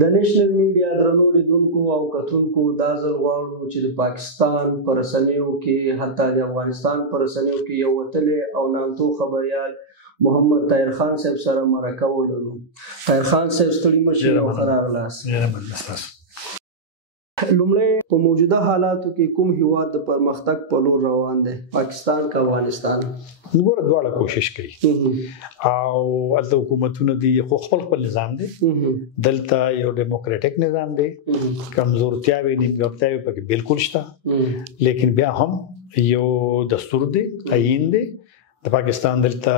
د نېشنل میډیا درنو لیدونکو او کتونکو دا ځل غواړو چې د پاکستان په رسنیو کې حتی د افغانستان په رسنیو کې یو وتلی او نامتو خبریال محمد طاهر خان صاحب سره مرکه ولرو. طاهر خان صاحب ستړي مشي او ښه راغلاست. لومړی په موجوده حالاتو کې کوم هیواد د پرمختګ په لور روان دی، پاکستان که افغانستان؟ ګوره دواړه کوشش کوي او هلته حکومتونه دي خو خپل نظام دی، دلته یو ډیموکراټیک نظام دی، کمزورتیاوې نیمګړتیاوې پکې بالکل شته، لیکن بیا هم یو دستور دی، آئین دی د پاکستان. دلته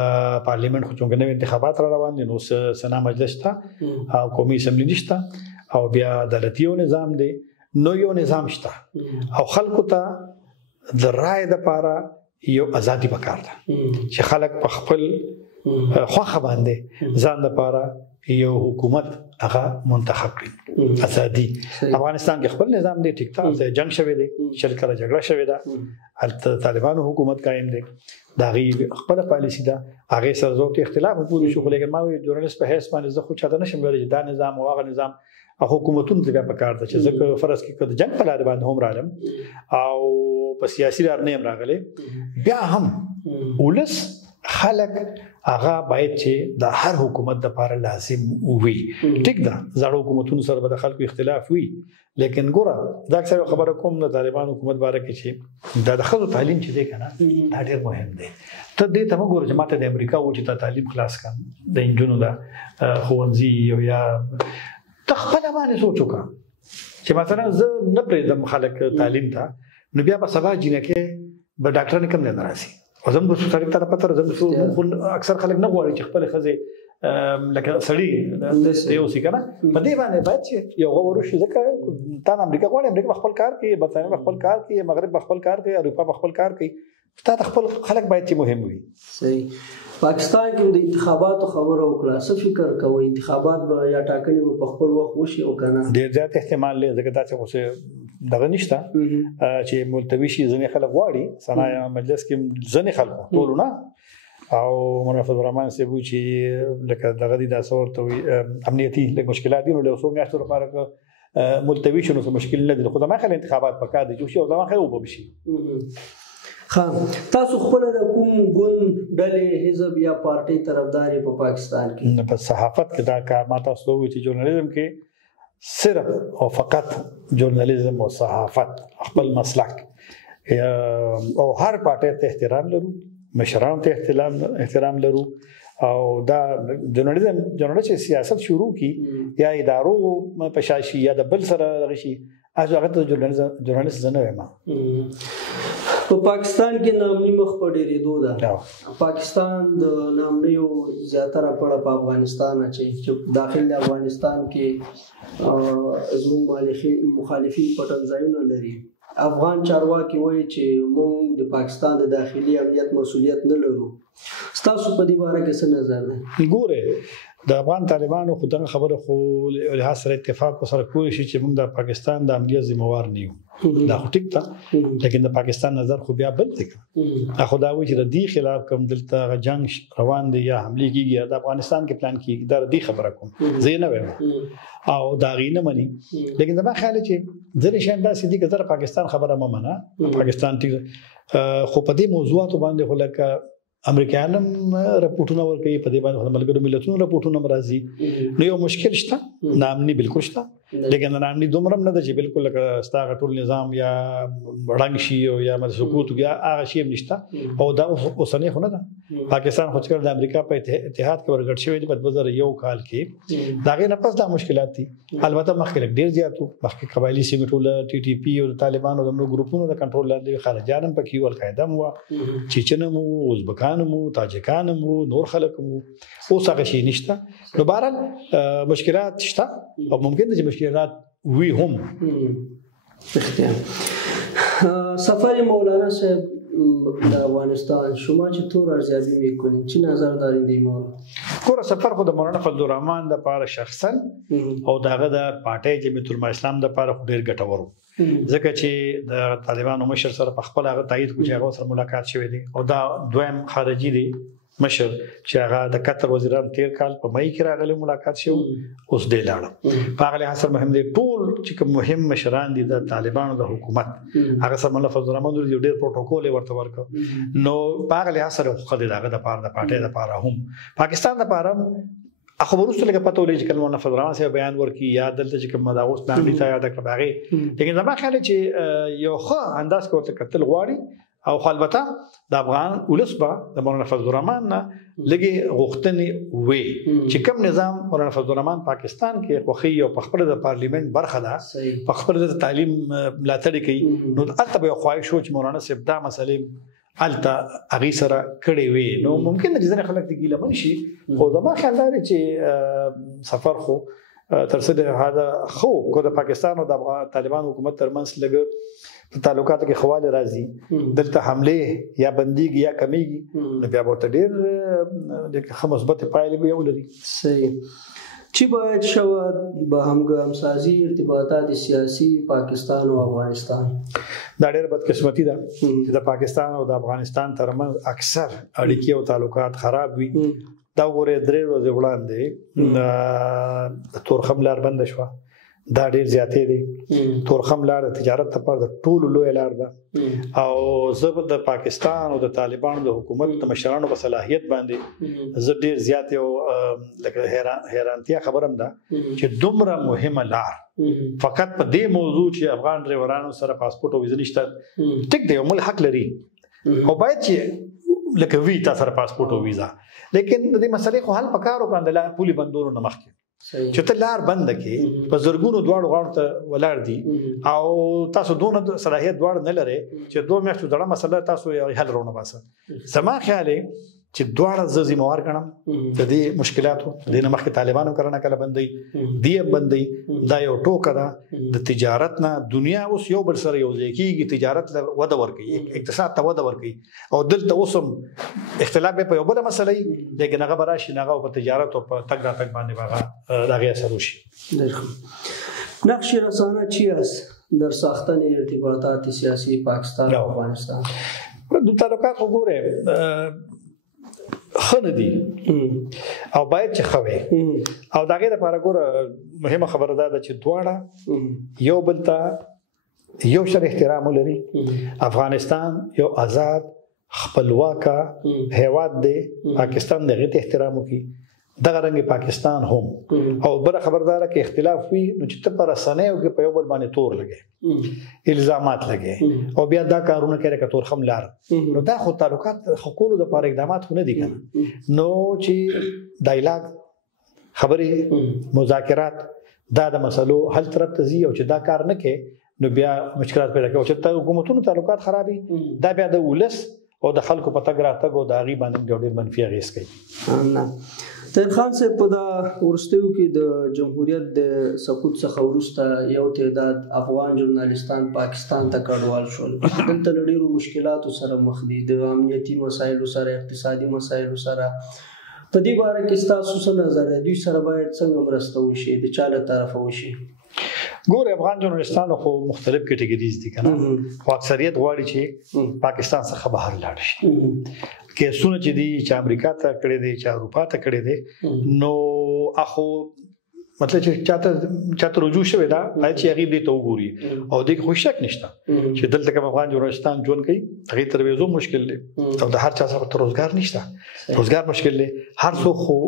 پارلیمنت خو څنګه نوي انتخابات را روان دي، نو سنا مجلس شته او قومي اسمبلی نشته او بیا عدالتي نظام دی، نو یو نظام شته او خلکو ته د رای لپاره یو ازادي پکار ده چې خلک په خپل خوښه باندې ځان لپاره یو حکومت هغه منتخب کړي. ازادي افغانستان کې خپل نظام دی، ټیک ته جنگ شوی دی، شل کله جګړه شوې ده، هلته طالبانو حکومت قائم دی، د هغې خپله پالیسي ده، هغې سره ذوق اختلاف پورې شو، خو لیکن ما وایي جورنالست په حیث باندې زه خو چاته نشم ویلی چې دا نظام او هغه نظام او حکومتونو ته بیا پکار ده چې زه فرض کړي که د جنګ په لارې باندې هم رالم او په سیاسي لار نه یم راغلی، بیا هم ولس خلک هغه باید چې د هر حکومت دپاره لازم وي. ټیک ده زاړه حکومتونو سره به د خلکو اختلاف وي، لیکن ګوره دا اکثر خبره کوم د طالبان حکومت باره کې چې دا د ښځو تعلیم چې دی که نه دا ډېر مهم دی. ته دې ته مه ګوره چې ماته د امریکا و چې تا تعلیم خلاص کړه د نجونو د ښوونځي او یا ته خپله باندې سوچ وکړه چې مثلا زه نه پرېږدم خلک تعلیم ته، نو بیا به سبا جینکې به ډاکټرانې کوم ځای نه راشي او زموږ سړي ته پته ده، اکثر خلک نه غواړي چې خپلې ښځې لکه سړي اوسي که نه، په دې باندې باید چې یو غور وشي، ځکه تا نه امریکا غواړي، امریکا به خپل کار کوي، برطانیه به خپل کار کوي، مغرب به خپل کار کوي، اروپا به خپل کار کوي، تا ته خپل خلک باید چې مهم وي. صحیح. پاکستان کې د انتخاباتو خبره وکړه، څه فکر کوئ انتخابات به یا ټاکنې به په خپل وخت وشي او که نه؟ ډېر زیات احتمال دی، ځکه داسې خو دغه نشته چې ملتوي شي. ځینې خلک غواړي ثنا مجلس کې، ځینې خلکو ټولو نه، او منافظ الرحمن صاحب چې لکه دغه دي دا څه ورته وایي امنیتي لږ مشکلات دي، نو له څو میاشتو لپاره که ملتوي شي نو څه مشکل نه دي، خو زما خیال انتخابات پکار دي چې وشي او زما خیال اوبه بشي. تاسو خپله د کوم ګوند ډلې حزب یا پارټۍ طرفدار یې په پاکستان کې؟ په صحافت کې دا کار ما تاسو ته ووایي چې جورنالیزم کې صرف او فقط جورنالیزم او صحافت خپل مسلک او هر پارټۍ ته احترام لرو، مشرانو ته احترام لرو، او دا جورنالیزم چې سیاست شروع کی یا ادارو په شا شي یا د بل سره دغه شي، هغه ته جورنالیست زه نه وایم. په پاکستان کې نامني مخ په ډېرېدو ده. پاکستان د نامنیو زیاتره پړه په افغانستان اچوي چې داخل د افغانستان کې زموږ مخالفین پټن ځایونه لري. افغان چارواکي وایي چې موږ د پاکستان د داخلي امنیت مسؤلیت نه لرو. ستاسو په دې باره کې څه نظر دی؟ ګوره د افغان طالبانو خو دغه خبره خو لحاظ سره اتفاق سره کولی شي چې موږ د پاکستان د امنیت ذمہوار نه یو، دا خو ټیک ده، لیکن د پاکستان نظر خو بیا بل دی. خو دا وایي چې د دې خلاف کوم دلته جنگ روان دی یا حملې کېږي یا د افغانستان کې پلان کېږي، دا د دې خبره کوم زه یې نه وایم او د هغې نه مني. لیکن زما خیال چې ځینې شیان داسې دي که زه د پاکستان خبره مه منه، پاکستان ټیک خو په دې موضوعاتو باندې خو لکه امریکایان هم رپورټونه ورکوي، په دې باندې ملګرو ملتونو رپورټونه هم راځي، نو یو مشکل شته، ناامني بالکل شته، لیکن ناامني دومره هم نه ده چې بالکل لکه ستا هغه ټول نظام یا ړنګ شي او یا سقوط یا هغه شی هم نشته، او دا اوسنۍ خو نه ده. پاکستان خو چې د امریکا په اتحاد کې ورګډ شوی دی په 2001 کال کې، د هغې نه پس دا مشکلات دي. البته مخکې لږ ډېر زیات وو، مخکې قبایلي سیمې ټوله ټي ټي پي او د طالبانو د نورو ګروپونو د کنټرول لاندې خارجیان هم پکې وو، القاعده هم وه، چیچن هم وو، ازبکان هم وو، تاجکان هم وو، نور خلک هم وو. اوس هغه شی نشته. نو بهرحال مشکلات شته او ممکن ده چې مشکلات وی هم. سفر مولانا صاحب در افغانستان شما چطور ارزیابی میکنید؟ چه نظر دارید این مورد؟ ګوره سفر خو د مولانا فضل الرحمن دپاره شخصا او د هغه د پارټۍ جمعیت العلماء اسلام دپاره خو ډېر ګټور و، ځکه چې د طالبانو مشر سره په خپل هغه تایید کو چې هغه سره ملاقات شوی دی، او دا دویم خارجي دی مشر چې هغه د قطر وزیر اعظم تیر کال په مئی کې راغلی ملاقات شو اوس دی لاړ په هغه لحاظ سره مهم دی ټول چې کوم مهم مشران دي د طالبانو د حکومت هغه سره مولا فضل الرحمن یو ډېر پروتوکول ورته ورکړ نو په هغه لحاظ سره خو د دغه د پاره د پټه د پاره هم پاکستان د پاره اخو ورسته لکه پته ولې چې کله مولا فضل الرحمن سره بیان ورکړي یا دلته چې کوم دا اوس باندې ته یاد کړ باغې لیکن زما خیال چې یو ښه انداز کوته کتل غواړي او البته د افغان ولس به د مولانا فضل الرحمن نه لګي غوښتنې وي چې کوم نظام مولانا فضل الرحمن پاکستان کې خوخي او په خپل د پارلیمنت برخه ده په خپل د تعلیم ملاتړ کوي نو البته یو خواهش شو چې مولانا صاحب دا مسلې الته اغي سره کړي وي نو ممکن د ځینې خلک د ګیله منشي خو زما خیال دی چې سفر خو ترڅو هدا خو کو د پاکستان او د طالبان حکومت ترمنځ لګ تعلقات کې خواله راځي دلته حمله یا بنديږي یا کمیږي بیا به ډېر د مثبت پایلې به ولري صحیح چې باید شو به همغږي ارتباطات سیاسي پاکستان او افغانستان دا ډېر بدقسمتي ده چې د پاکستان او د افغانستان ترمنځ اکثر اړیکې او تعلقات خراب وي دا غوړې درې ورځې وړاندې تورخم لار بند شو دا ډېر زیاتې دي تورخم لار د تجارت لپاره د ټولو لوی لار ده او زه د پاکستان او د طالبانو د حکومت د مشرانو په صلاحیت باندې زه ډېر زیات یو لکه حیرانتیا خبرم ده چې دومره مهمه لار فقط په دې موضوع چې افغان ډرایورانو سره پاسپورت او ویزه نشته ټیک دی عمل حق لري او باید چې لکه وی تاسو سره پاسپورت او ویزه لیکن د دې مسلې خو حل پکارو باندې پولی بندونو نه مخکې چې ته لار بند کې په زرګونو دواړو غاړو ته ولاړ دي او تاسو دونه صلاحیت دواړو نه لري چې دوه میاشتو دغه مسله تاسو یې حل رونه باسه زما خیال چې دواړه ز ذمہوار کړم د دې مشکلاتو د نه مخکې طالبانو کرنا کله بندي دی بندي دا یو ټوکه ده د تجارت نه دنیا اوس یو بل سره یو ځای کېږي تجارت له وده ورکړي اقتصاد ته وده ورکړي او دلته اوسم اختلاف په یو بل مسلې لیکن هغه براشي نه په تجارت او په تګ را تګ باندې هغه دغه اثر وشي نقش رسانه چی است در ساختن ارتباطات سیاسی پاکستان و افغانستان د تعلقات وګوره خنه دي او باید چې خوي او داګه لپاره ګوره مهمه خبره ده چې دواړه یو بل ته یو شر احترام لري افغانستان یو آزاد خپلواک هیواد دی پاکستان دغه احترام کوي دغه رنګ پاکستان هم او بل خبردار کې اختلاف وي نو چې ته پر سنیو کې په یو بل باندې تور لګي الزامات لګي او بیا دا کارونه کوي چې تور خم لار نو دا خو تعلقات حقوقو د لپاره اقدامات خو نه دي کنه نو چې ډایلاګ خبرې مذاکرات دا د مسلو حل طرف ته ځي او چې دا کار نه کوي نو بیا مشکلات پیدا کوي چې حکومتونو تعلقات خرابي دا بیا د ولس او د خلکو په تګ راتګ او د غي باندې ډېر منفي اغیز کوي طاهر خان صاحب په دا ورستیو کې د جمهوریت د سقوط څخه وروسته یو تعداد افغان ژورنالیستان پاکستان ته کډوال شول دلته ډېرو مشکلاتو سره مخ دي د امنیتي مسایلو سره اقتصادي مسایلو سره په دې باره کې ستاسو څه نظر دی دوی سره باید څنګه مرسته وشي د چا له طرفه وشي ګوره افغان ژورنالیستانو خو مختلف کټګوریز دي کنه خو اکثریت غواړي چې پاکستان څخه بهر لاړ شي کیسونه چې دي چې امریکا ته کړي دي چې اروپا ته کړي دي نو اخو مطلب چې چاته رجوع شوی دا چې هغه دې ته وګوري او دې خو شک نشته چې دلته کوم افغان ژورنالیستان ژوند کوي هغه ترویزو مشکل دي او د هر چا سره روزګار نشته روزګار مشکل دي هر څوک خو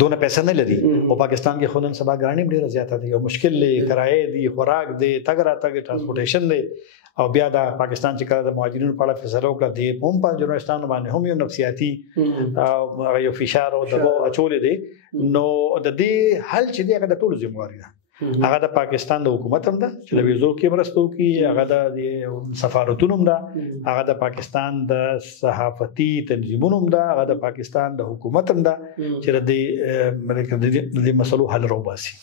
دونه پیسې نه لري او پاکستان کې خونن سبا ګرانې ډېر زیاته دي او مشکل لري کرایې دي خوراک دي تګ را تګ ټرانسپورټیشن دي او بیا دا پاکستان چې کله د مهاجرینو په اړه فیصله وکړه دی هم په ژورنالیستانو باندې هم یو نفسیاتي او یو فشار او دباو اچولې دي نو د دې حل چې دی هغه د ټولو ذمہواری ده هغه د پاکستان د حکومت هم ده چې د ویزو کې مرسته وکړي هغه د سفارتونو هم ده هغه د پاکستان د صحافتي تنظیمونو هم ده هغه د پاکستان د حکومت هم ده چې د دې مسلو حل راوباسي